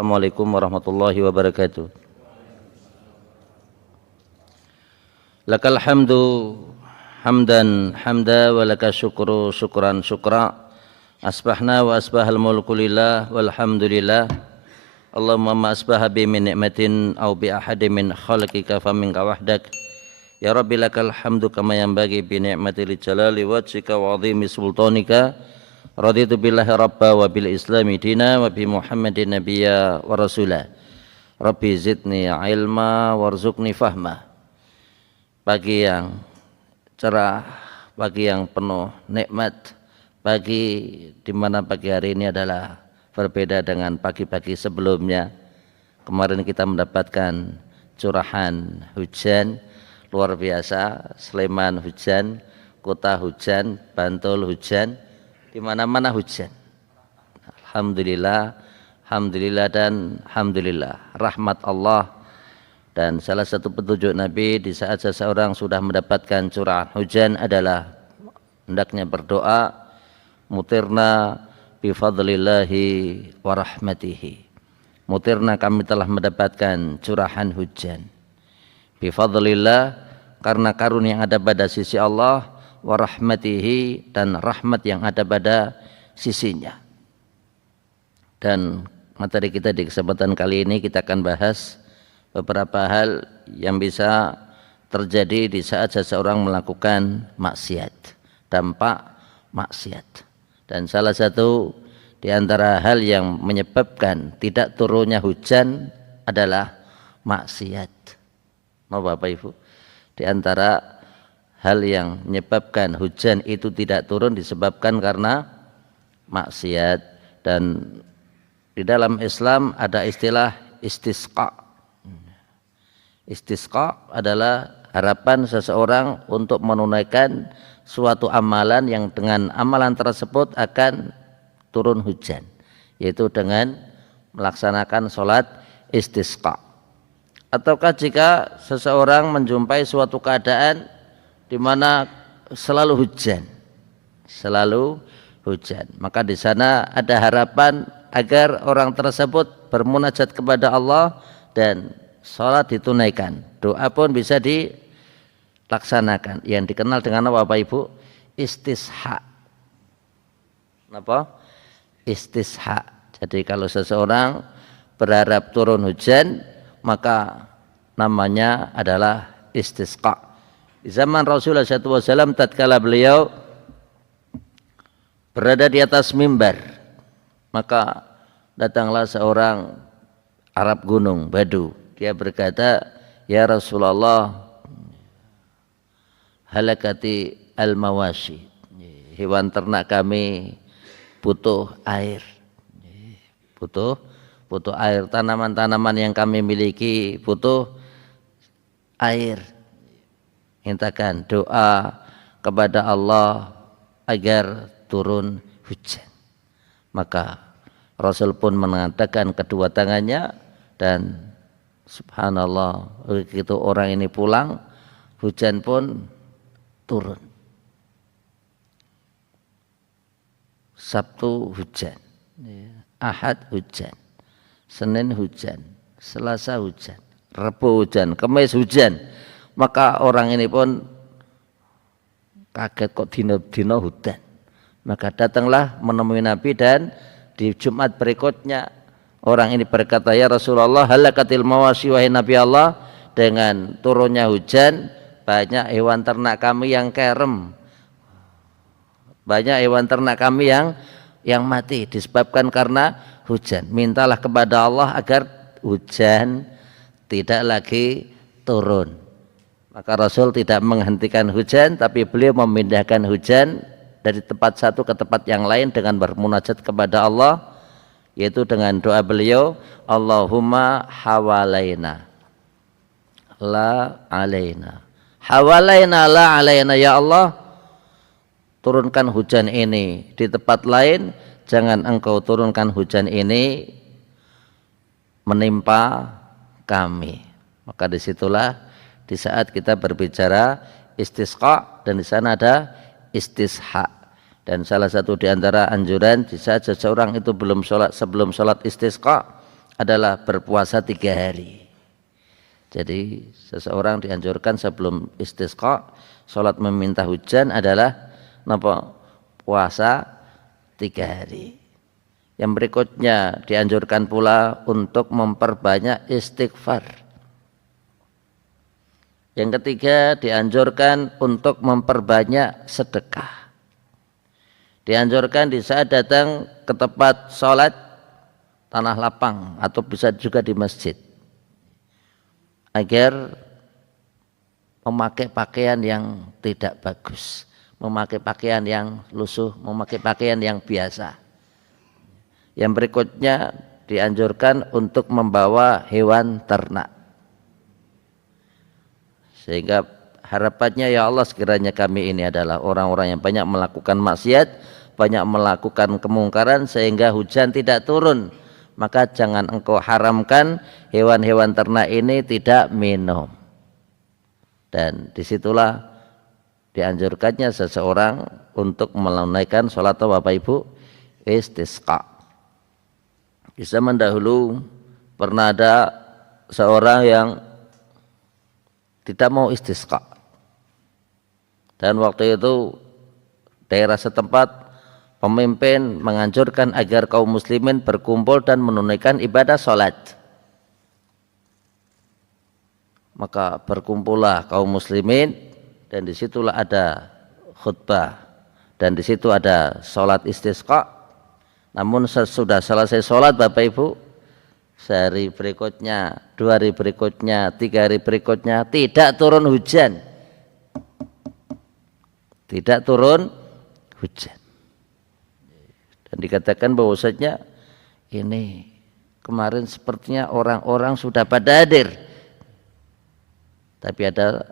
Assalamualaikum warahmatullahi wabarakatuh. Lakal hamdu hamdan hamda wa laka syukru syukran syukra. Asbahna wa asbahal mulku lillah walhamdulillah. Allahumma ma asbaha bi min ni'matin aw bi ahadin min khalqika faminka wahdak. Ya Rabbi lakal hamdu kama yanbaghi bi ni'mati li jalali wajhika wa 'azimi sultanika. Raditu billahi rabba wa bil islami dina wa bi Muhammadin nabiyya wa rasula. Rabbi zidni ilma warzuqni fahma. Pagi yang cerah, pagi yang penuh nikmat, pagi di mana pagi hari ini adalah berbeda dengan pagi-pagi sebelumnya. Kemarin kita mendapatkan curahan hujan luar biasa, Sleman hujan, Kota hujan, Bantul hujan, di mana-mana hujan. Alhamdulillah, alhamdulillah dan alhamdulillah, rahmat Allah. Dan salah satu petunjuk Nabi di saat seseorang sudah mendapatkan curahan hujan adalah hendaknya berdoa, mutirna bifadlillahi wa rahmatihi. Mutirna, kami telah mendapatkan curahan hujan. Bifadlillah, karena karunia yang ada pada sisi Allah, wa rahmatihi, dan rahmat yang ada pada sisinya. Dan materi kita di kesempatan kali ini kita akan bahas beberapa hal yang bisa terjadi di saat seseorang melakukan maksiat, dampak maksiat. Dan salah satu di antara hal yang menyebabkan tidak turunnya hujan adalah maksiat. Mau Bapak Ibu, di antara hal yang menyebabkan hujan itu tidak turun disebabkan karena maksiat. Dan di dalam Islam ada istilah istisqa. Istisqa adalah harapan seseorang untuk menunaikan suatu amalan yang dengan amalan tersebut akan turun hujan, yaitu dengan melaksanakan sholat istisqa. Ataukah jika seseorang menjumpai suatu keadaan di mana selalu hujan, maka di sana ada harapan agar orang tersebut bermunajat kepada Allah dan sholat ditunaikan, doa pun bisa dilaksanakan, yang dikenal dengan apa Bapak Ibu? Istisqa. Apa? Istisqa. Jadi kalau seseorang berharap turun hujan, maka namanya adalah istisqa. Di zaman Rasulullah SAW tatkala beliau berada di atas mimbar, maka datanglah seorang Arab gunung, Badu. Dia berkata, ya Rasulullah, halakati al-mawashi, hewan ternak kami butuh air, butuh air, tanaman-tanaman yang kami miliki butuh air. Mintakan doa kepada Allah agar turun hujan. Maka Rasul pun mengadakan kedua tangannya dan subhanallah, begitu orang ini pulang, hujan pun turun. Sabtu hujan, Ahad hujan, Senin hujan, Selasa hujan, Rabu hujan, Kamis hujan. Maka orang ini pun kaget, kok dino-dino hujan. Maka datanglah menemui Nabi, dan di Jumat berikutnya orang ini berkata, ya Rasulullah, halakatil mawasi, wahai Nabi Allah, dengan turunnya hujan banyak hewan ternak kami yang kerem, banyak hewan ternak kami yang mati disebabkan karena hujan. Mintalah kepada Allah agar hujan tidak lagi turun. Maka Rasul tidak menghentikan hujan, tapi beliau memindahkan hujan dari tempat satu ke tempat yang lain dengan bermunajat kepada Allah, yaitu dengan doa beliau, Allahumma hawalaina la alaina, hawalaina la alaina, ya Allah, turunkan hujan ini di tempat lain, jangan engkau turunkan hujan ini menimpa kami. Maka disitulah di saat kita berbicara istisqa, dan di sana ada istisqa. Dan salah satu di antara anjuran di saat seseorang itu belum sholat, sebelum sholat istisqa adalah berpuasa 3 hari. Jadi seseorang dianjurkan sebelum istisqa, sholat meminta hujan adalah puasa 3 hari. Yang berikutnya dianjurkan pula untuk memperbanyak istighfar. Yang ketiga dianjurkan untuk memperbanyak sedekah. Dianjurkan di saat datang ke tempat sholat tanah lapang atau bisa juga di masjid, agar memakai pakaian yang tidak bagus, memakai pakaian yang lusuh, memakai pakaian yang biasa. Yang berikutnya dianjurkan untuk membawa hewan ternak. Sehingga harapannya ya Allah sekiranya kami ini adalah orang-orang yang banyak melakukan maksiat, banyak melakukan kemungkaran sehingga hujan tidak turun. Maka jangan engkau haramkan hewan-hewan ternak ini tidak minum. Dan disitulah dianjurkannya seseorang untuk menunaikan sholat Bapak Ibu istisqa. Di zaman dahulu pernah ada seorang yang tidak mau istisqa. Dan waktu itu daerah setempat pemimpin menganjurkan agar kaum muslimin berkumpul dan menunaikan ibadah sholat. Maka berkumpullah kaum muslimin dan disitulah ada khutbah dan disitu ada sholat istisqa. Namun sesudah selesai sholat Bapak Ibu, sehari berikutnya, 2 hari berikutnya, 3 hari berikutnya tidak turun hujan. Tidak turun hujan. Dan dikatakan bahwasanya ini kemarin sepertinya orang-orang sudah pada hadir. Tapi ada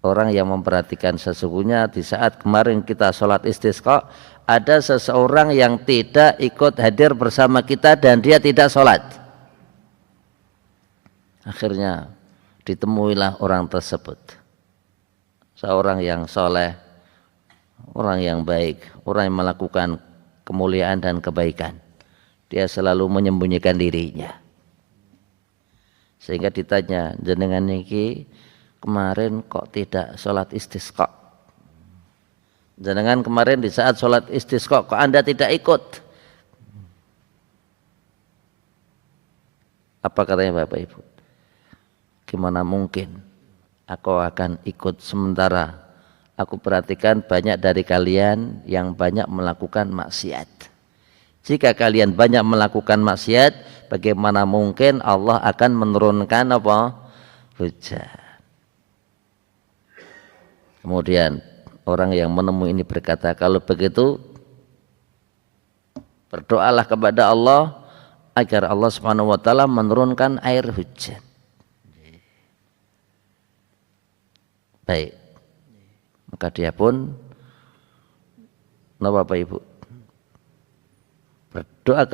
orang yang memperhatikan sesungguhnya di saat kemarin kita sholat istisqa, ada seseorang yang tidak ikut hadir bersama kita dan dia tidak sholat. Akhirnya ditemuilah orang tersebut. Seorang yang soleh, orang yang baik, orang yang melakukan kemuliaan dan kebaikan. Dia selalu menyembunyikan dirinya. Sehingga ditanya, jenengan niki kemarin kok tidak sholat istisqa? Jenengan kemarin di saat sholat istisqa kok Anda tidak ikut? Apa katanya Bapak Ibu? Gimana mungkin aku akan ikut sementara aku perhatikan banyak dari kalian yang banyak melakukan maksiat. Jika kalian banyak melakukan maksiat, bagaimana mungkin Allah akan menurunkan apa? Hujan. Kemudian orang yang menemui ini berkata, kalau begitu berdoalah kepada Allah agar Allah Subhanahu wa taala menurunkan air hujan. Baik. Maka dia pun Bapak Ibu berdoa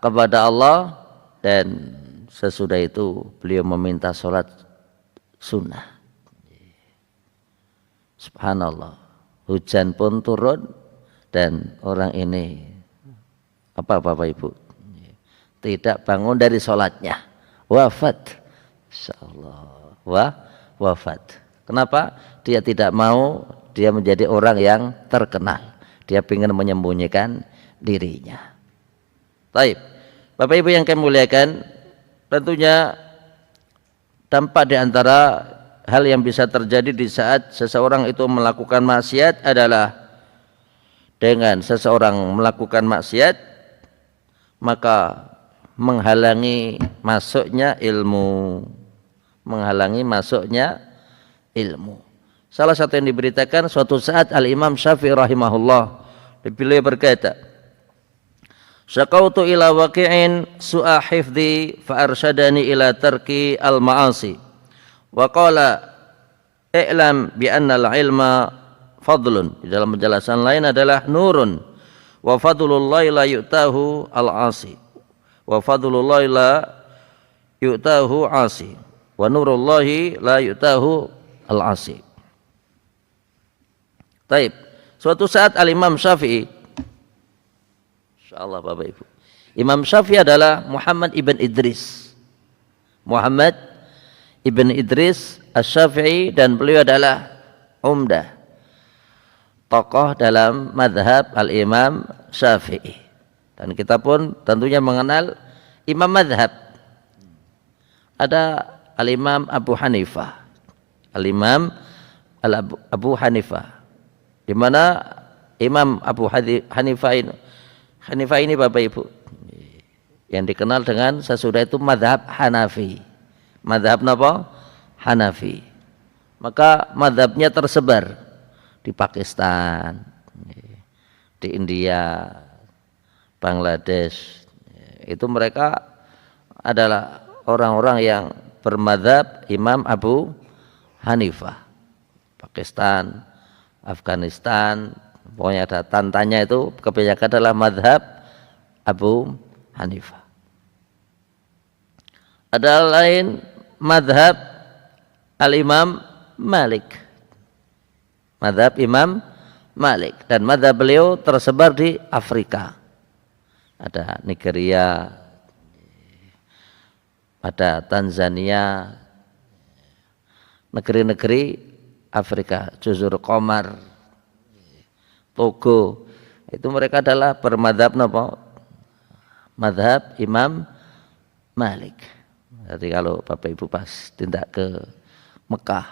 kepada Allah dan sesudah itu beliau meminta sholat sunnah. Subhanallah, hujan pun turun dan orang ini Bapak Ibu tidak bangun dari sholatnya, wafat. Insyaallah wafat. Kenapa? Dia tidak mau dia menjadi orang yang terkenal. Dia ingin menyembunyikan dirinya. Baik, Bapak Ibu yang kami muliakan, tentunya dampak di antara hal yang bisa terjadi di saat seseorang itu melakukan maksiat adalah dengan seseorang melakukan maksiat maka menghalangi masuknya ilmu. Salah satu yang diberitakan suatu saat Al-Imam Syafi'i rahimahullah, beliau berkata, syakautu ila waqi'in su'a hifdhi fa arsyadani ila tarki al-ma'asi wa qala i'lam bi anna al-ilma fadlun. Di dalam penjelasan lain adalah nurun wa fadlullahi la yu'tahu al-asi wa fadlullahi la yu'tahu asi wa nurullahi la yu'tahu al-asi. Taib. Suatu saat Al-Imam Syafi'i Insyaallah Bapak Ibu. Imam Syafi'i adalah Muhammad ibn Idris. Muhammad ibn Idris Asy-Syafi'i, dan beliau adalah umdah, tokoh dalam madhab al-Imam Syafi'i. Dan kita pun tentunya mengenal imam madhab. Ada al-Imam Abu Hanifah. Al-Imam Abu Hanifah, di mana Imam Abu Hanifah ini Bapak Ibu yang dikenal dengan sesudah itu madhab Hanafi. Madhab apa? Hanafi. Maka madhabnya tersebar di Pakistan, di India, Bangladesh. Itu mereka adalah orang-orang yang bermadhab Imam Abu Hanifah. Pakistan, Afghanistan, pokoknya ada tantannya itu kebanyakan adalah madhab Abu Hanifah. Ada lain madhab al-Imam Malik. Madhab Imam Malik, dan madhab beliau tersebar di Afrika. Ada Nigeria, ada Tanzania, negeri-negeri Afrika, Jazirah Qamar, Togo, itu mereka adalah bermadhab apa? Madhab Imam Malik. Jadi kalau Bapak Ibu pas tidak ke Mekah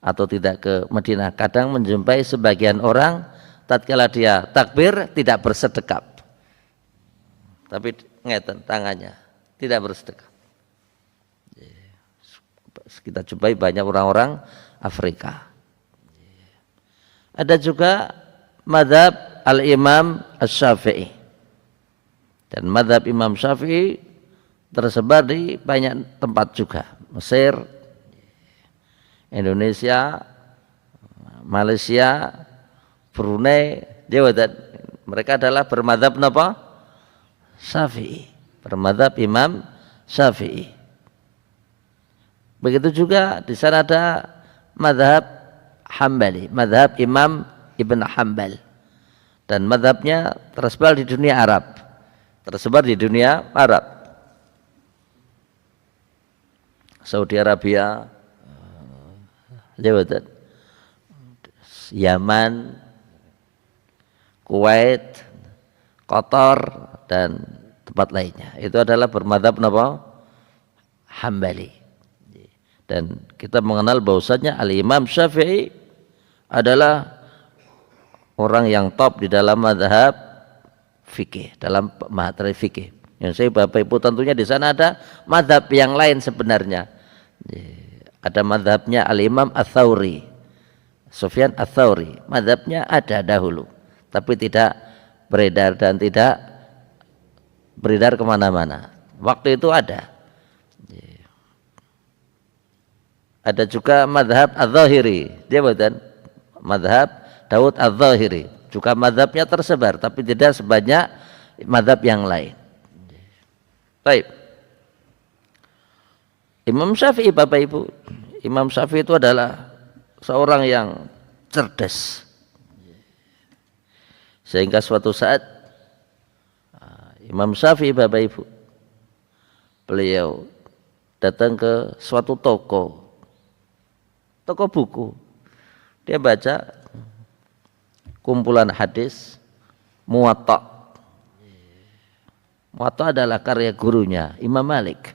atau tidak ke Madinah, kadang menjumpai sebagian orang tatkala dia takbir tidak bersedekap, tapi ngeten tangannya tidak bersedekap. Kita jumpai banyak orang-orang Afrika. Ada juga madhab al-Imam Asy-Syafi'i, dan madhab Imam Syafi'i tersebar di banyak tempat juga. Mesir, Indonesia, Malaysia, Brunei, Jawatan. Mereka adalah bermadhab apa? Syafi'i, bermadhab Imam Syafi'i. Begitu juga di sana ada madhab Hambali, madhab Imam Ibn Hanbal, dan madhabnya tersebar di dunia Arab, Saudi Arabia, Yaman, Kuwait, Qatar, dan tempat lainnya. Itu adalah bermadhab apa? Hambali. Dan kita mengenal bahwasanya al-Imam Syafi'i adalah orang yang top di dalam madhab fikih, dalam materi fikih. Yang saya Bapak Ibu tentunya di sana ada madhab yang lain sebenarnya. Ada madhabnya al-Imam Ats-Tsauri, Sufyan Ats-Tsauri. Madhabnya ada dahulu, tapi tidak beredar dan tidak beredar kemana-mana. Waktu itu ada. Ada juga madhab Adz-Dzahiri, dia bukan madhab Daud Adz-Dzahiri, juga madhabnya tersebar, tapi tidak sebanyak madhab yang lain. Baik. Imam Syafi'i Bapak Ibu, Imam Syafi'i itu adalah seorang yang cerdas, sehingga suatu saat Imam Syafi'i Bapak Ibu, beliau datang ke suatu toko buku. Dia baca kumpulan hadis Muwatta. Muwatta adalah karya gurunya Imam Malik.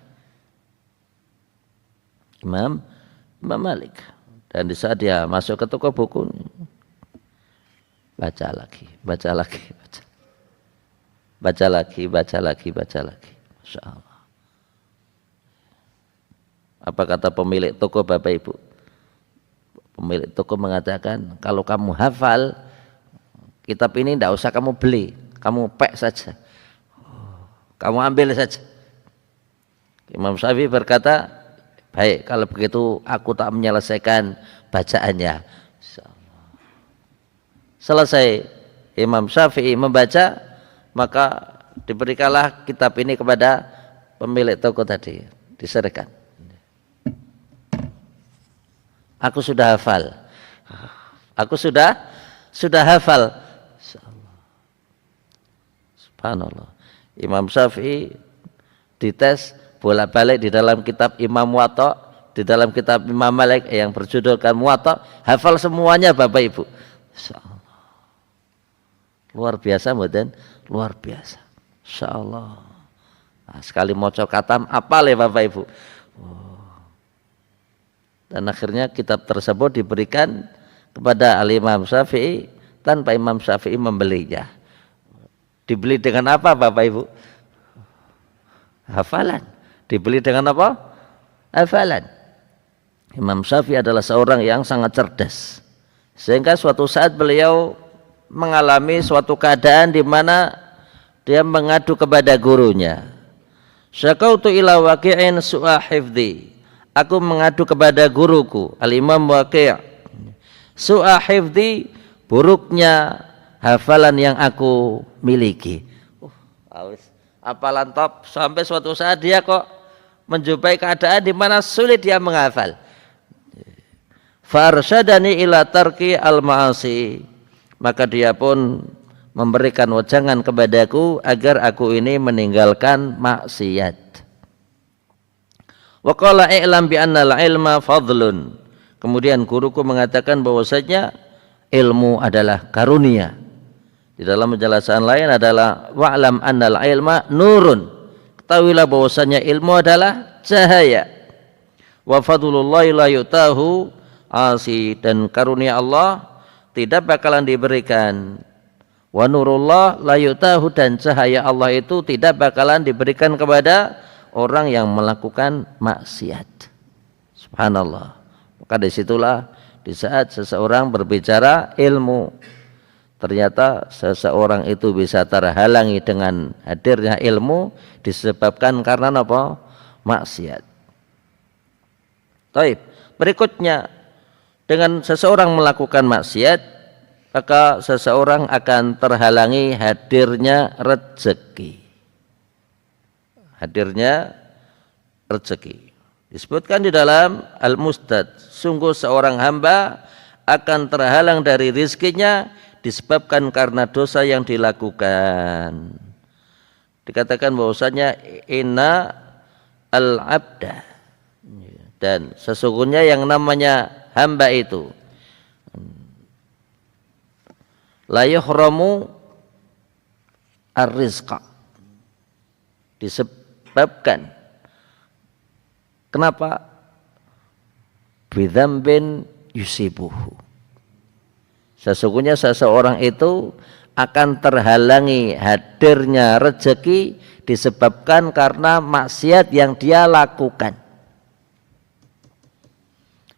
Imam Malik. Dan di saat dia masuk ke toko buku, baca lagi. Masya Allah. Apa kata pemilik toko Bapak Ibu? Pemilik toko mengatakan, kalau kamu hafal kitab ini tidak usah kamu beli, kamu pek saja, kamu ambil saja. Imam Syafi'i berkata, baik, kalau begitu aku tak menyelesaikan bacaannya. Selesai Imam Syafi'i membaca, maka diberikanlah kitab ini kepada pemilik toko tadi, diserahkan. Aku sudah hafal. Subhanallah. Imam Syafi'i dites bolak-balik di dalam kitab Imam Muwatta, di dalam kitab Imam Malik yang berjudulkan Muwatta, hafal semuanya Bapak Ibu. Insyaallah. Luar biasa mboten? Luar biasa. Insyaallah. Nah, sekali maca katam apal ya Bapak Ibu. Dan akhirnya kitab tersebut diberikan kepada Al-Imam Syafi'i tanpa Imam Syafi'i membelinya. Dibeli dengan apa Bapak Ibu? Hafalan. Dibeli dengan apa? Hafalan. Imam Syafi'i adalah seorang yang sangat cerdas. Sehingga suatu saat beliau mengalami suatu keadaan di mana dia mengadu kepada gurunya. Syakautu ila Waqi'in su'a hifdhi. Aku mengadu kepada guruku Al-Imam Waqi'. Su'a hifdhi, buruknya hafalan yang aku miliki. Hafalan top sampai suatu saat dia kok menjumpai keadaan di mana sulit dia menghafal. Farsyadani ila tarki al-ma'asi. Maka dia pun memberikan wejangan kepadaku agar aku ini meninggalkan maksiat. Wa qala i'lam bi anna al-ilma fadlun. Kemudian guruku mengatakan bahwasanya ilmu adalah karunia. Di dalam penjelasan lain adalah wa'lam annal ilma nurun. Ketahuilah bahwasanya ilmu adalah cahaya. Wa fadlullahi la yutahu asi, dan karunia Allah tidak bakalan diberikan. Wa nurullah la yutahu, dan cahaya Allah itu tidak bakalan diberikan kepada orang yang melakukan maksiat. Subhanallah. Maka disitulah di saat seseorang berbicara ilmu, ternyata seseorang itu bisa terhalangi dengan hadirnya ilmu disebabkan karena apa? Maksiat. Baik, berikutnya dengan seseorang melakukan maksiat, maka seseorang akan terhalangi hadirnya rezeki. Hadirnya rezeki. Disebutkan di dalam Al-Mustad, sungguh seorang hamba akan terhalang dari rizkinya disebabkan karena dosa yang dilakukan. Dikatakan bahwasanya inna al-abda, dan sesungguhnya yang namanya hamba itu la yuhramu ar-rizqa, disebabkan kenapa? Bidzambin yusibuhu, sesungguhnya seseorang itu akan terhalangi hadirnya rezeki disebabkan karena maksiat yang dia lakukan.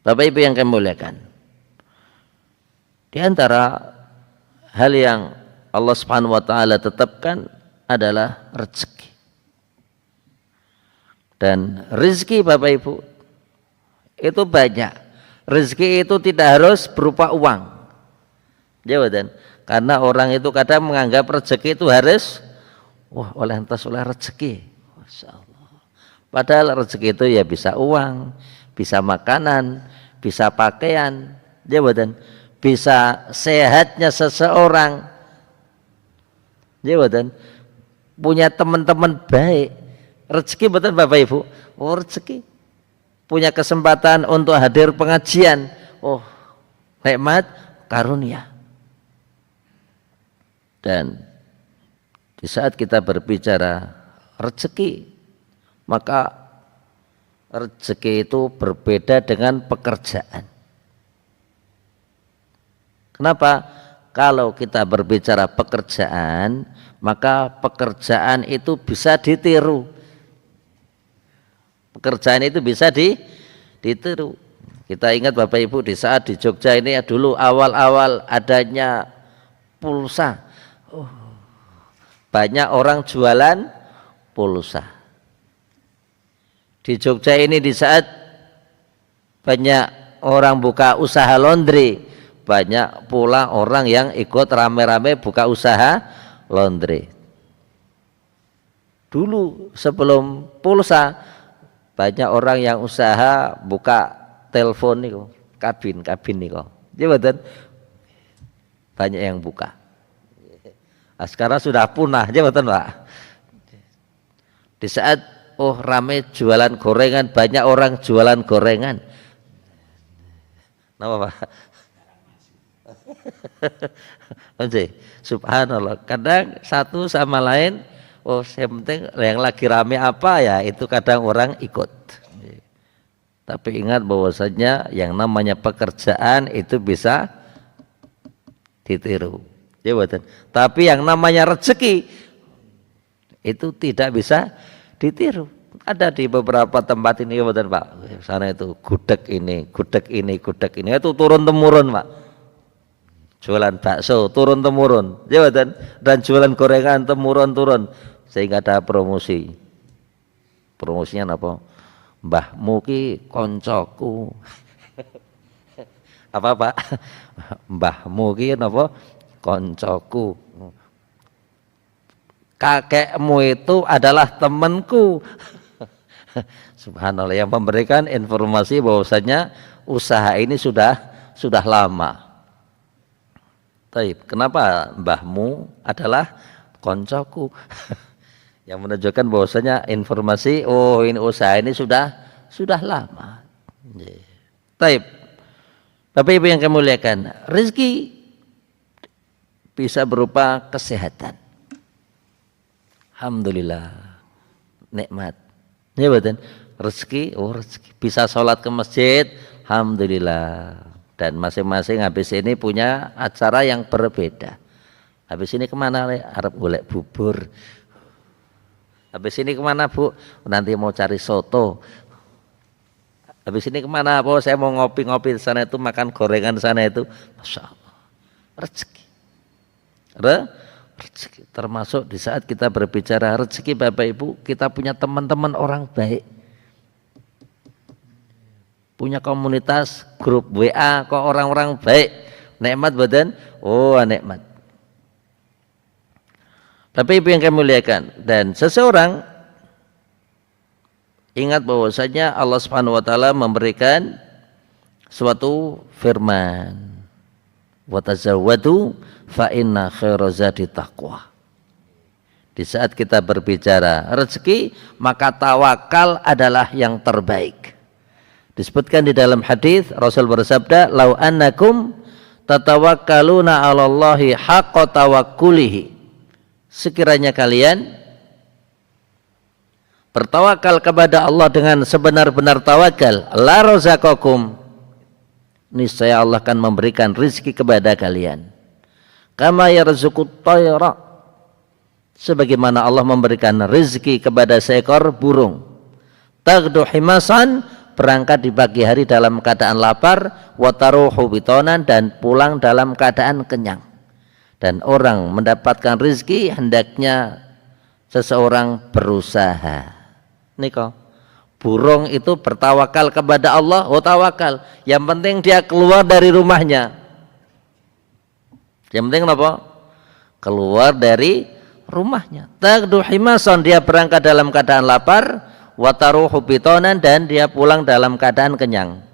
Bapak Ibu yang kami muliakan, di antara hal yang Allah Subhanahu wa taala tetapkan adalah rezeki. Dan rezeki Bapak Ibu itu banyak. Rezeki itu tidak harus berupa uang. Jawaban. Karena orang itu kadang menganggap rezeki itu harus oleh rezeki. Masya Allah. Padahal rezeki itu ya bisa uang, bisa makanan, bisa pakaian, jawaban, bisa sehatnya seseorang, jawaban, punya teman-teman baik, rezeki betul Bapak Ibu, rezeki, punya kesempatan untuk hadir pengajian, nikmat karunia. Dan di saat kita berbicara rezeki, maka rezeki itu berbeda dengan pekerjaan. Kenapa? Kalau kita berbicara pekerjaan, maka pekerjaan itu bisa ditiru. Pekerjaan itu bisa ditiru. Kita ingat Bapak Ibu di saat di Jogja ini dulu awal-awal adanya pulsa. Banyak orang jualan pulsa. Di Jogja ini di saat banyak orang buka usaha laundry, banyak pula orang yang ikut rame-rame buka usaha laundry. Dulu sebelum pulsa banyak orang yang usaha buka telepon nih, kabin nih kok. Jadi banyak yang buka. Nah, sekarang sudah punah, ya betul Pak. Di saat rame jualan gorengan, banyak orang jualan gorengan. Napa Pak? Subhanallah. Kadang satu sama lain, yang penting yang lagi rame apa ya, itu kadang orang ikut. Tapi ingat bahwasanya yang namanya pekerjaan itu bisa ditiru. Ya betul. Tapi yang namanya rezeki itu tidak bisa ditiru. Ada di beberapa tempat ini, ya betul Pak. Sana itu gudeg ini, itu turun temurun Pak. Jualan bakso turun temurun, ya betul. Dan jualan gorengan temurun turun, sehingga ada promosi. Promosinya apa? Mbahmu ki koncoku. Apa Pak? Mbahmu ki napa? Koncoku. Kakekmu itu adalah temanku. Subhanallah, yang memberikan informasi bahwasanya usaha ini sudah lama. Taib, kenapa mbahmu adalah koncoku? Yang menunjukkan bahwasanya informasi ini usaha ini sudah lama. Taib. Bapak Ibu yang kami muliakan, rezeki bisa berupa kesehatan. Alhamdulillah, nikmat. Ya betul. Rezeki, rezeki. Bisa sholat ke masjid, alhamdulillah. Dan masing-masing habis ini punya acara yang berbeda. Habis ini kemana? Arab golek bubur. Habis ini kemana Bu? Nanti mau cari soto. Habis ini kemana? Saya mau ngopi-ngopi di sana itu, makan gorengan di sana itu. Masya Allah, rezeki. Rezeki. Termasuk di saat kita berbicara rezeki Bapak Ibu, kita punya teman-teman orang baik. Punya komunitas, grup WA, kok orang-orang baik. Nikmat badan? Nikmat. Tapi Ibu yang kami muliakan, dan seseorang ingat bahwasanya Allah Subhanahu wa taala memberikan suatu firman, wa tazawwadu fa inna khairaz zadi taqwa. Di saat kita berbicara rezeki, maka tawakal adalah yang terbaik. Disebutkan di dalam hadis Rasul bersabda, "Lau annakum tatawakkaluna 'alallahi haqqa tawakkulihi." Sekiranya kalian bertawakal kepada Allah dengan sebenar-benar tawakal, la razaqakum, niscaya Allah akan memberikan rizki kepada kalian. Kama yarzuqut tayra, sebagaimana Allah memberikan rizki kepada seekor burung. Taghdu himasan, berangkat di pagi hari dalam keadaan lapar, wa taruhu bitonan, dan pulang dalam keadaan kenyang. Dan orang mendapatkan rizki hendaknya seseorang berusaha. Niko, burung itu bertawakal kepada Allah, tawakal. Yang penting dia keluar dari rumahnya. Yang penting apa? Keluar dari rumahnya. Taghdu himasan, dia berangkat dalam keadaan lapar, wa taruhu bitonan, dan dia pulang dalam keadaan kenyang.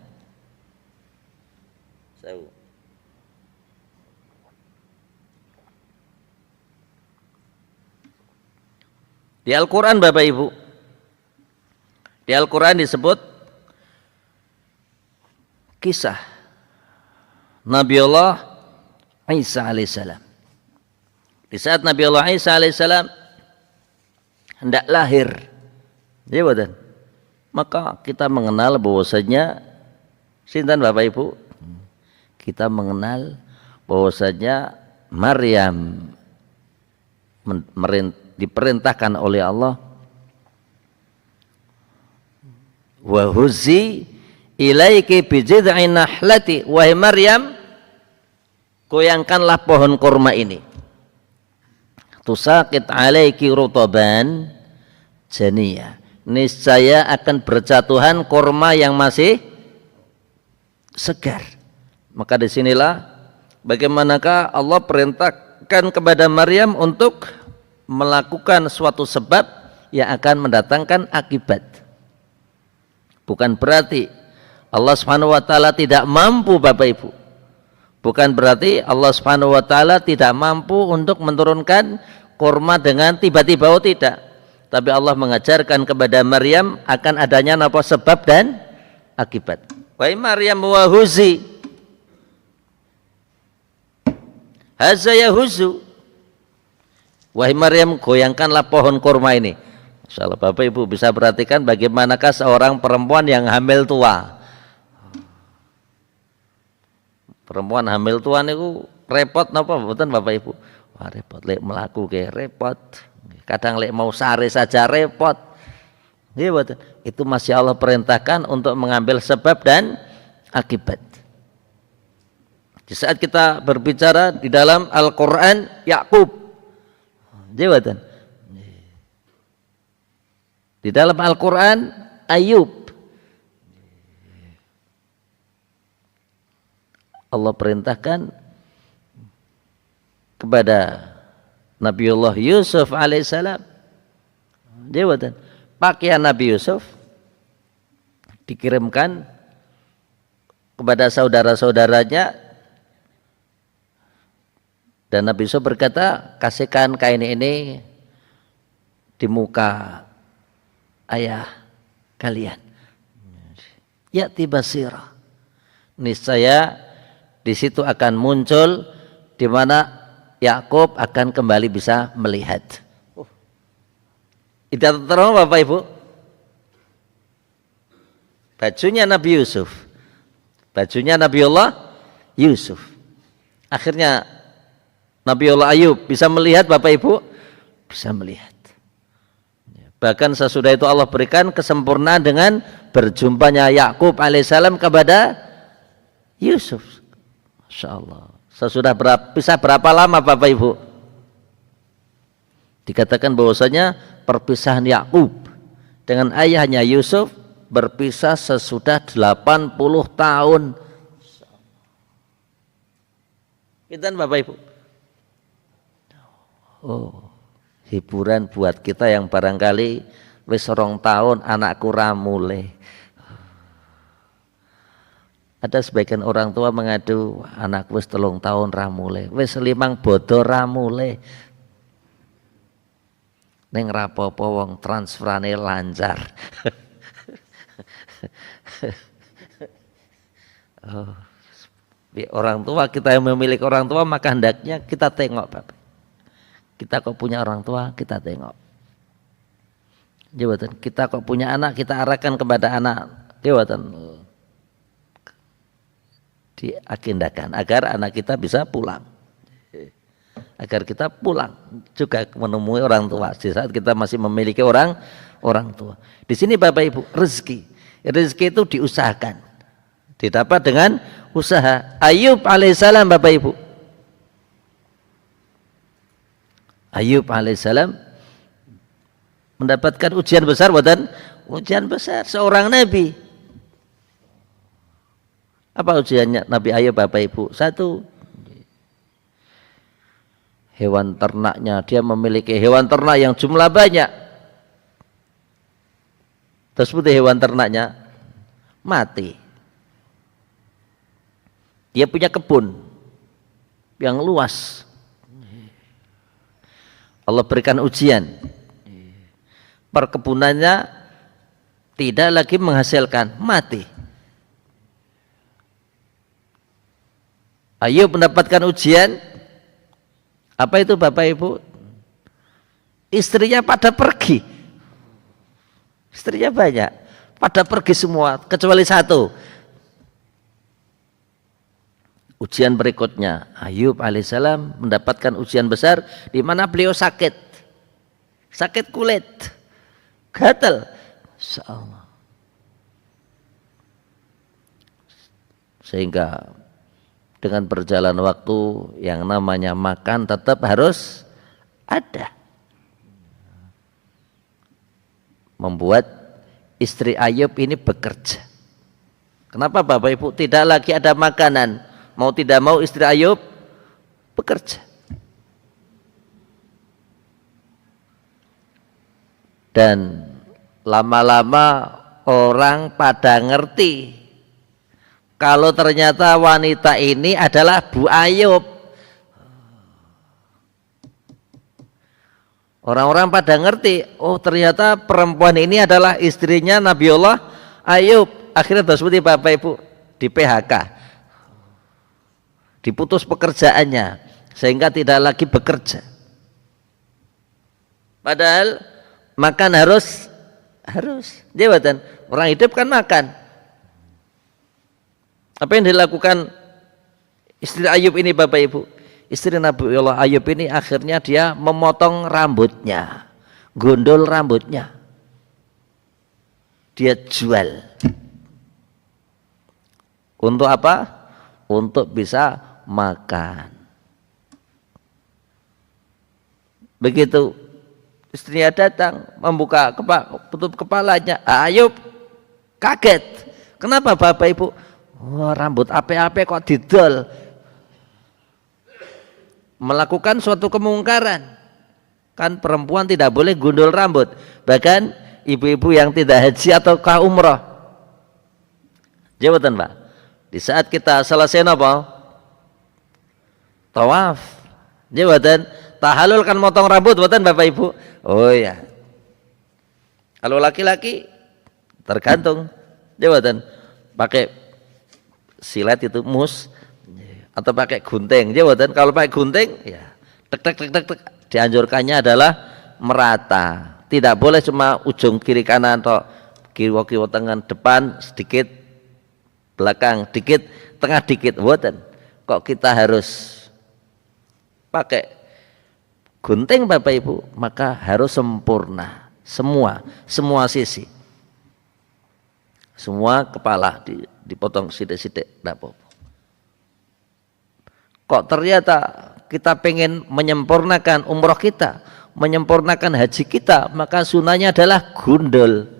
Di Al-Quran Bapak Ibu, di Al-Quran disebut kisah Nabiullah Isa alaihissalam. Di saat Nabiullah Isa alaihissalam hendak lahir, ya betul, maka kita mengenal bahwasanya, sinten Bapak Ibu, kita mengenal bahwasanya Maryam diperintahkan oleh Allah, wa huzzi ilaiki bijid'in nahlati, wahai Maryam, goyangkanlah pohon kurma ini, tusaqit alaiki rutaban janiyah, niscaya akan berjatuhan kurma yang masih segar. Maka disinilah bagaimanakah Allah perintahkan kepada Maryam untuk melakukan suatu sebab yang akan mendatangkan akibat. Bukan berarti Allah Subhanahu wa taala tidak mampu Bapak Ibu Bukan berarti Allah Subhanahu wa taala tidak mampu untuk menurunkan kurma dengan tiba-tiba, oh tidak. Tapi Allah mengajarkan kepada Maryam akan adanya apa sebab dan akibat. Wahai Maryam wa huzi haza yahuzu. Wahai Maryam, goyangkanlah pohon kurma ini. Masyaallah, Bapak Ibu bisa perhatikan bagaimanakah seorang perempuan yang hamil tua. Perempuan hamil tua niku repot napa mboten Bapak Ibu? Wah repot, lek melaku ke repot. Kadang lek mau sare saja repot. Nggih mboten. Itu masih Allah perintahkan untuk mengambil sebab dan akibat. Di saat kita berbicara di dalam Al-Qur'an Yakub. Nggih mboten. Di dalam Al-Qur'an Ayub. Allah perintahkan kepada Nabiullah Yusuf alaihissalam, jawatan pakaian Nabi Yusuf dikirimkan kepada saudara-saudaranya, dan Nabi Yusuf berkata, kasihkan kain ini di muka ayah kalian. Ya tibasira, niscaya di situ akan muncul di mana Yakub akan kembali bisa melihat. Tidak terang Bapak Ibu. Bajunya Nabi Yusuf, bajunya Nabiullah Yusuf. Akhirnya Nabiullah Ayub bisa melihat Bapak Ibu, bisa melihat. Bahkan sesudah itu Allah berikan kesempurnaan dengan berjumpanya Yakub alaihissalam kepada Yusuf. Masya Allah. Sesudah bisa berapa lama Bapak Ibu? Dikatakan bahwasanya perpisahan Yakub dengan ayahnya Yusuf berpisah sesudah 80 tahun. Kita Bapak Ibu. Oh, hiburan buat kita yang barangkali wis 2 tahun anakku ramule. Ada sebagian orang tua mengadu, anak wis 3 tahun ramule, wis 5 bodo ramule. Ning rapopo wong transferane lancar. Oh, orang tua, kita yang memiliki orang tua maka hendaknya kita tengok Bapak. Kita kok punya orang tua, kita tengok. Jawatan, kita kok punya anak, kita arahkan kepada anak. Jawatan, diagendakan agar anak kita bisa pulang, agar kita pulang juga menemui orang tua di saat kita masih memiliki orang tua. Di sini Bapak Ibu, rezeki itu diusahakan, didapat dengan usaha. Ayub alaihissalam Bapak Ibu, Ayub alaihissalam mendapatkan ujian besar, bukan ujian besar, seorang nabi. Apa ujiannya Nabi Ayub Bapak Ibu? 1, hewan ternaknya, dia memiliki hewan ternak yang jumlah banyak. Terus hewan ternaknya mati. Dia punya kebun yang luas. Allah berikan ujian. Perkebunannya tidak lagi menghasilkan, mati. Ayub mendapatkan ujian. Apa itu Bapak Ibu? Istrinya pada pergi. Istrinya banyak, pada pergi semua kecuali 1. Ujian berikutnya, Ayub alaihissalam mendapatkan ujian besar di mana beliau sakit. Sakit kulit, gatal. Insyaallah. Sehingga dengan berjalan waktu yang namanya makan tetap harus ada. Membuat istri Ayub ini bekerja. Kenapa Bapak Ibu? Tidak lagi ada makanan. Mau tidak mau istri Ayub bekerja. Dan lama-lama orang pada ngerti kalau ternyata wanita ini adalah Bu Ayub. Orang-orang pada ngerti, oh ternyata perempuan ini adalah istrinya Nabiullah Ayub. Akhirnya seperti Bapak Ibu, di PHK, diputus pekerjaannya sehingga tidak lagi bekerja. Padahal makan harus jabatan. Orang hidup kan makan. Apa yang dilakukan istri Ayub ini Bapak Ibu? Istri Nabiullah Ayub ini akhirnya dia memotong rambutnya, gondol rambutnya, dia jual. Untuk apa? Untuk bisa makan. Begitu istrinya datang membuka tutup kepalanya, Ayub kaget. Kenapa Bapak Ibu? Wah, rambut ape-ape kok didol. Melakukan suatu kemungkaran. Kan perempuan tidak boleh gundul rambut. Bahkan ibu-ibu yang tidak haji atau umroh. Jawatan Pak. Di saat kita selesai apa? Tawaf. Jawatan. Tahalul kan motong rambut, buatan Bapak Ibu. Oh ya. Kalau laki-laki tergantung. Jawatan. Pakai silet itu mus. Atau pakai gunting, jawatan. Kalau pakai gunting, ya tek. Dianjurkannya adalah merata. Tidak boleh cuma ujung kiri kanan atau kiri tengah depan sedikit, belakang dikit, tengah dikit. Jawatan. Kok kita harus pakai gunting Bapak Ibu? Maka harus sempurna, semua sisi, semua kepala dipotong sidik-sidik, tidak apa-apa. Kok ternyata kita pengen menyempurnakan umroh kita, menyempurnakan haji kita, maka sunahnya adalah gundul.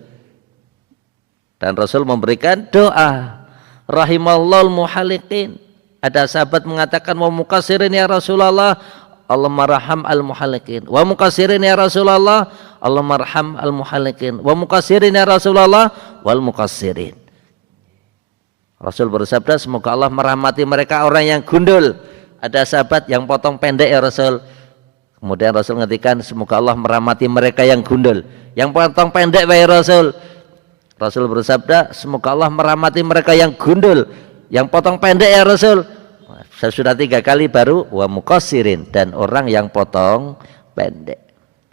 Dan Rasul memberikan doa, rahimallahul muhaliqin. Ada sahabat mengatakan, wa muqassirin ya Rasulullah, Allahumma raham al-muhaliqin. Wa muqassirin ya Rasulullah, Allahumma raham al-muhaliqin. Wa muqassirin ya Rasulullah, wal muqassirin. Rasul bersabda, semoga Allah merahmati mereka orang yang gundul. Ada sahabat yang potong pendek ya Rasul. Kemudian Rasul ngendikan, semoga Allah merahmati mereka yang gundul. Yang potong pendek ya Rasul. Rasul bersabda, semoga Allah merahmati mereka yang gundul. Yang potong pendek ya Rasul. Saya sudah 3 kali baru wa muqassirin, dan orang yang potong pendek.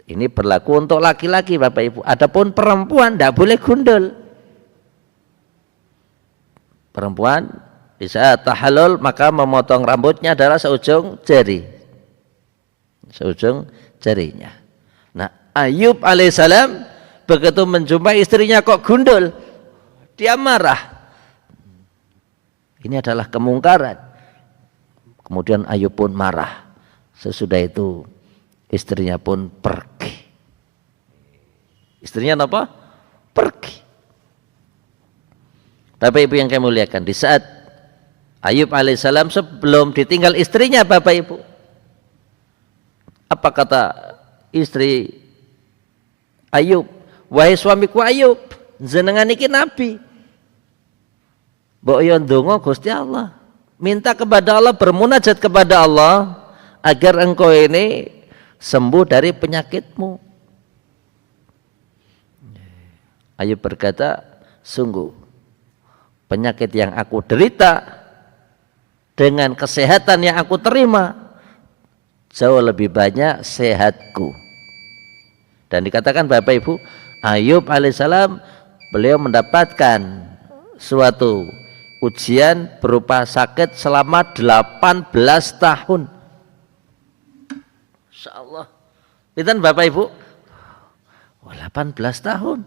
Ini berlaku untuk laki-laki Bapak Ibu. Adapun perempuan tidak boleh gundul. Perempuan bisa tahallul maka memotong rambutnya adalah seujung jarinya. Nah, Ayub alaihissalam begitu menjumpai istrinya kok gundul, dia marah. Ini adalah kemungkaran. Kemudian Ayub pun marah. Sesudah itu istrinya pun pergi. Istrinya apa? Pergi. Bapak Ibu yang kami muliakan, di saat Ayub alaihissalam sebelum ditinggal istrinya Bapak Ibu, apa kata istri Ayub? Wahai suamiku Ayub, jenengan iki nabi. Mbok yo ndonga Gusti Allah, minta kepada Allah, bermunajat kepada Allah agar engkau ini sembuh dari penyakitmu. Ayub berkata, sungguh penyakit yang aku derita dengan kesehatan yang aku terima jauh lebih banyak sehatku. Dan dikatakan Bapak Ibu, Ayub alaihissalam beliau mendapatkan suatu ujian berupa sakit selama 18 tahun. Insyaallah. Itu Bapak Ibu, 18 tahun.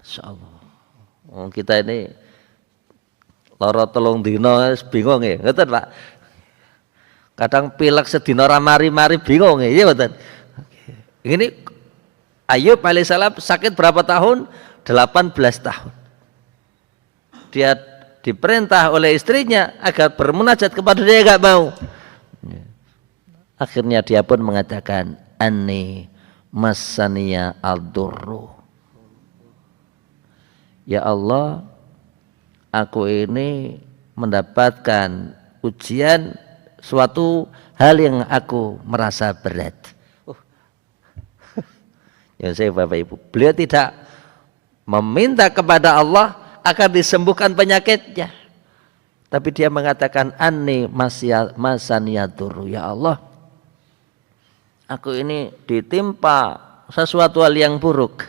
Insyaallah. Kita ini lara 3 dina bingung ya, ngoten Pak. Kadang pilek sedina ora mari-mari bingung ya, ngoten. Ini Ayub alaihissalam sakit berapa tahun? 18 tahun. Dia diperintah oleh istrinya agar bermunajat kepada dia, enggak mau. Akhirnya dia pun mengatakan, anni massaniya ad-durru. Ya Allah, aku ini mendapatkan ujian suatu hal yang aku merasa berat. Ya saya Bapak Ibu, beliau tidak meminta kepada Allah agar disembuhkan penyakitnya, tapi dia mengatakan anni masaniyadurru, ya Allah, aku ini ditimpa sesuatu hal yang buruk.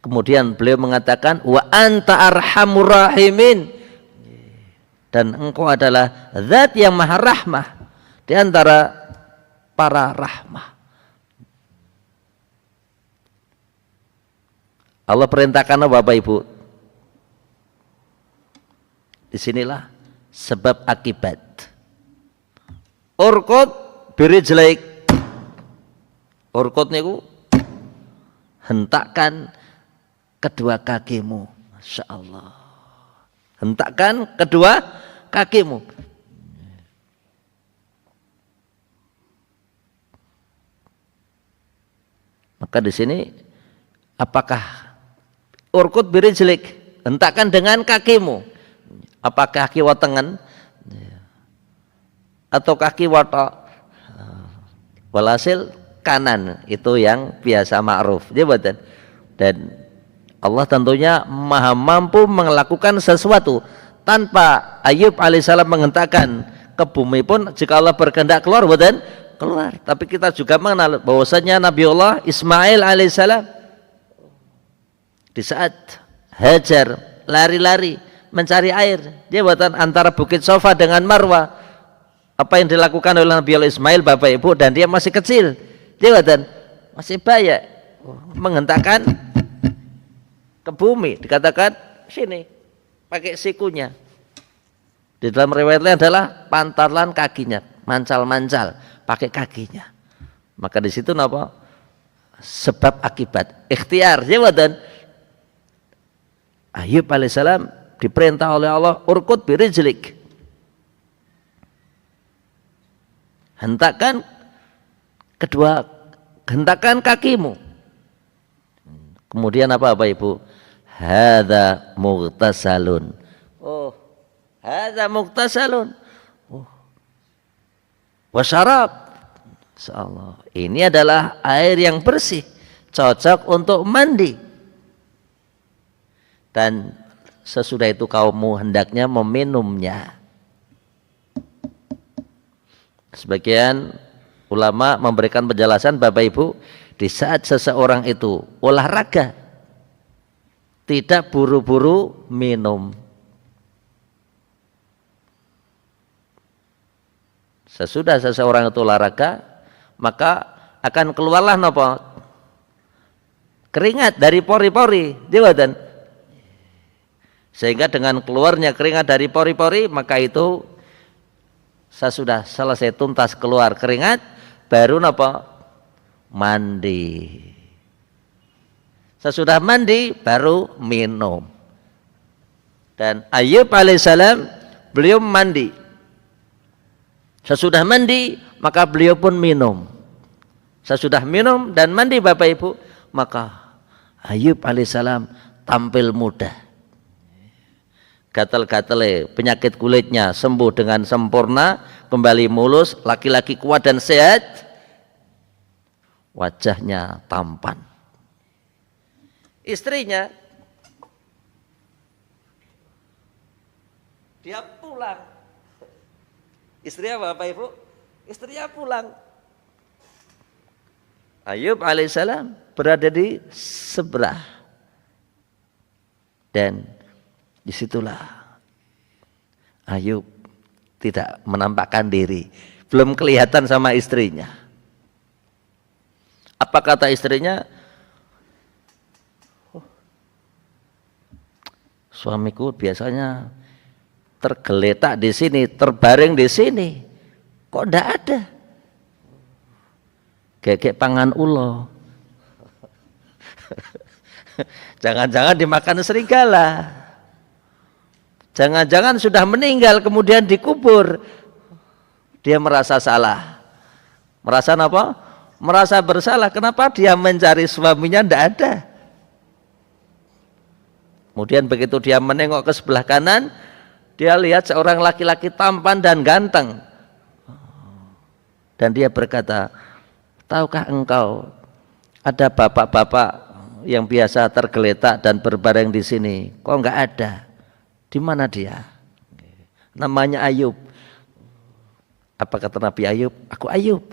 Kemudian beliau mengatakan wa anta arhamur rahimin, dan engkau adalah zat yang maha rahmah di antara para rahmah. Allah perintahkan Bapak Ibu. Disinilah sebab akibat. Urkut birijlaik. Urkut niku hentakkan kedua kakimu. Masya Allah. Hentakkan kedua kakimu. Maka di sini apakah urkut birijlik, hentakkan dengan kakimu, apakah kaki watengan atau kaki watok? Walhasil kanan, itu yang biasa ma'ruf. Dan Allah tentunya maha mampu melakukan sesuatu tanpa Ayub alaihissalam menghentakkan ke bumi pun, jika Allah berkehendak keluar, keluar. Tapi kita juga mengenal bahwasanya Nabiullah Ismail alaihissalam di saat Hajar lari-lari mencari air, dia buatan antara Bukit Sofa dengan Marwah, apa yang dilakukan oleh Nabiullah Ismail Bapak Ibu, dan dia masih kecil, dia buatan masih bayi, menghentakkan ke bumi, dikatakan sini pakai sikunya. Di dalam riwayatnya adalah pantalan kakinya, mancal-mancal pakai kakinya. Maka di situ apa? Sebab akibat, ikhtiar, dia buatan Ayub alaihissalam diperintah oleh Allah urkut birijlik, hentakkan kakimu. Kemudian apa Bapak Ibu? Hadza mughtasalun. Oh, hadza mughtasalun. Oh. Wasyarab. Insyaallah. Ini adalah air yang bersih, cocok untuk mandi. Dan sesudah itu kaummu hendaknya meminumnya. Sebagian ulama memberikan penjelasan Bapak Ibu, di saat seseorang itu olahraga, tidak buru-buru minum. Sesudah seseorang itu olahraga, maka akan keluarlah nopo? Keringat dari pori-pori, jawatan. Sehingga dengan keluarnya keringat dari pori-pori, maka itu sesudah selesai tuntas keluar keringat, baru nopo? Mandi. Sesudah mandi baru minum. Dan Ayub alaihissalam beliau mandi. Sesudah mandi maka beliau pun minum. Sesudah minum dan mandi Bapak Ibu, maka Ayub alaihissalam tampil muda. Gatal-gatal penyakit kulitnya sembuh dengan sempurna, kembali mulus, laki-laki kuat dan sehat, wajahnya tampan. Istrinya dia pulang. Istrinya Bapak Ibu, istrinya pulang. Ayub alaihissalam berada di sebelah, dan disitulah Ayub tidak menampakkan diri, belum kelihatan sama istrinya. Apa kata istrinya? Suamiku biasanya tergeletak di sini, terbaring di sini, kok ndak ada? Kayak pangan ulo. Jangan-jangan dimakan serigala. Jangan-jangan sudah meninggal kemudian dikubur. Dia merasa salah. Merasa apa? Merasa bersalah. Kenapa dia mencari suaminya tidak ada? Kemudian begitu dia menengok ke sebelah kanan, Dia lihat seorang laki-laki tampan dan ganteng. Dan dia berkata, tahukah engkau ada bapak-bapak yang biasa tergeletak dan berbaring di sini? Kok enggak ada? Di mana dia? Namanya Ayub. Apa kata Nabi Ayub? Aku Ayub.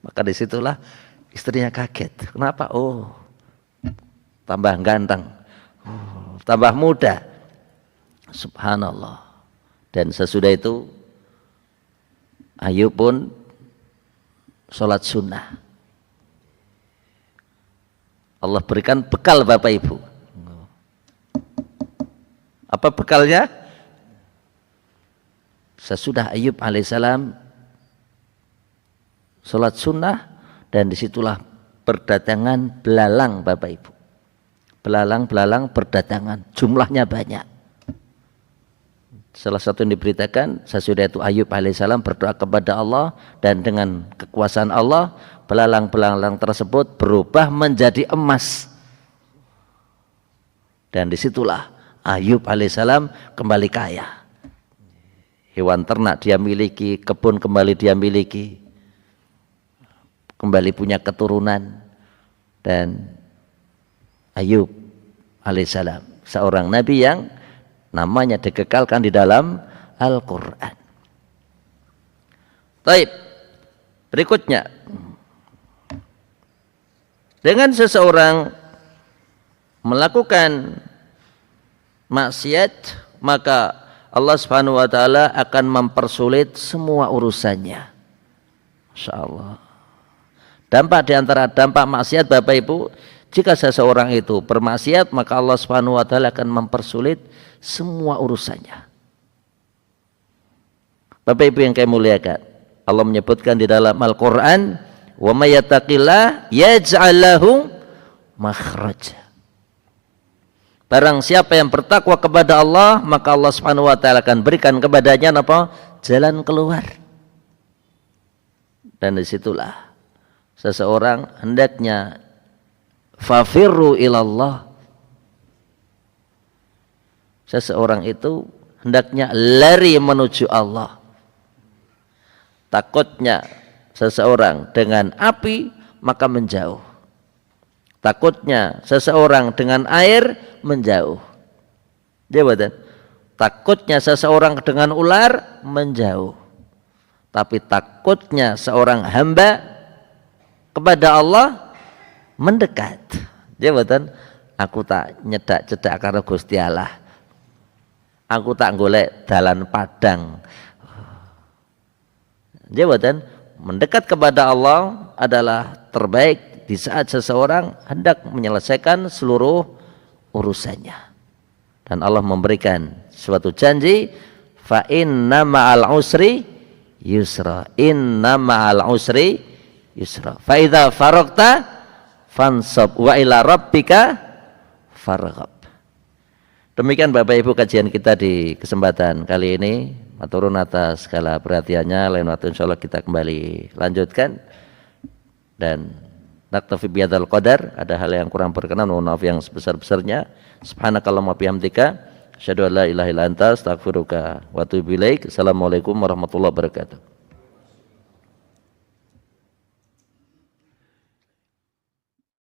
Maka disitulah istrinya kaget. Kenapa? Oh, tambah ganteng, tambah muda. Subhanallah. Dan sesudah itu Ayub pun sholat sunnah. Allah berikan bekal Bapak Ibu. Apa bekalnya? Sesudah Ayub alaihissalam sholat sunnah, dan disitulah berdatangan belalang Bapak Ibu. Belalang-belalang berdatangan, jumlahnya banyak. Salah satu yang diberitakan, sesudah itu Ayub alaihissalam berdoa kepada Allah, dan dengan kekuasaan Allah, belalang-belalang tersebut berubah menjadi emas. Dan disitulah Ayub alaihissalam kembali kaya. Hewan ternak dia miliki, kebun kembali dia miliki, kembali punya keturunan. Dan Ayub alaihissalam seorang nabi yang namanya dikekalkan di dalam Al-Quran. Baik, berikutnya, dengan seseorang melakukan maksiat, maka Allah Subhanahu wa taala akan mempersulit semua urusannya. Insyaallah. Dampak di antara dampak maksiat Bapak Ibu, jika seseorang itu bermaksiat, maka Allah Subhanahu wa taala akan mempersulit semua urusannya. Bapak Ibu yang kami muliakan, Allah menyebutkan di dalam Al-Qur'an, "Wa may yattaqillah yaj'al lahu makhraja." Barang siapa yang bertakwa kepada Allah, maka Allah Subhanahu wa taala akan berikan kepadanya apa? Jalan keluar. Dan disitulah seseorang hendaknya fafirru ilallah. Seseorang itu hendaknya lari menuju Allah. Takutnya seseorang dengan api, maka menjauh. Takutnya seseorang dengan air, menjauh. Jawatan. Takutnya seseorang dengan ular, menjauh. Tapi takutnya seorang hamba kepada Allah, mendekat. Jawatan. Aku tak nyedak cedak karo Gusti Allah. Aku tak golek dalan padang. Jawatan, mendekat kepada Allah adalah terbaik di saat seseorang hendak menyelesaikan seluruh urusannya. Dan Allah memberikan suatu janji, fa inna ma'al usri yusra. Inna ma'al usri yusra. Fa idza faragta fansab wa ila rabbika farghab. Demikian Bapak Ibu kajian kita di kesempatan kali ini. Maturun atas segala perhatiannya. Lain waktu insyaallah kita kembali lanjutkan. Dan naktafi bihadzal qadar. Ada hal yang kurang berkenan, mohon maaf yang sebesar-besarnya. Subhanakallahumma bihamdika asyhadu an la ilaha illa anta astaghfiruka wa atubu ilaik. Assalamualaikum warahmatullahi wabarakatuh.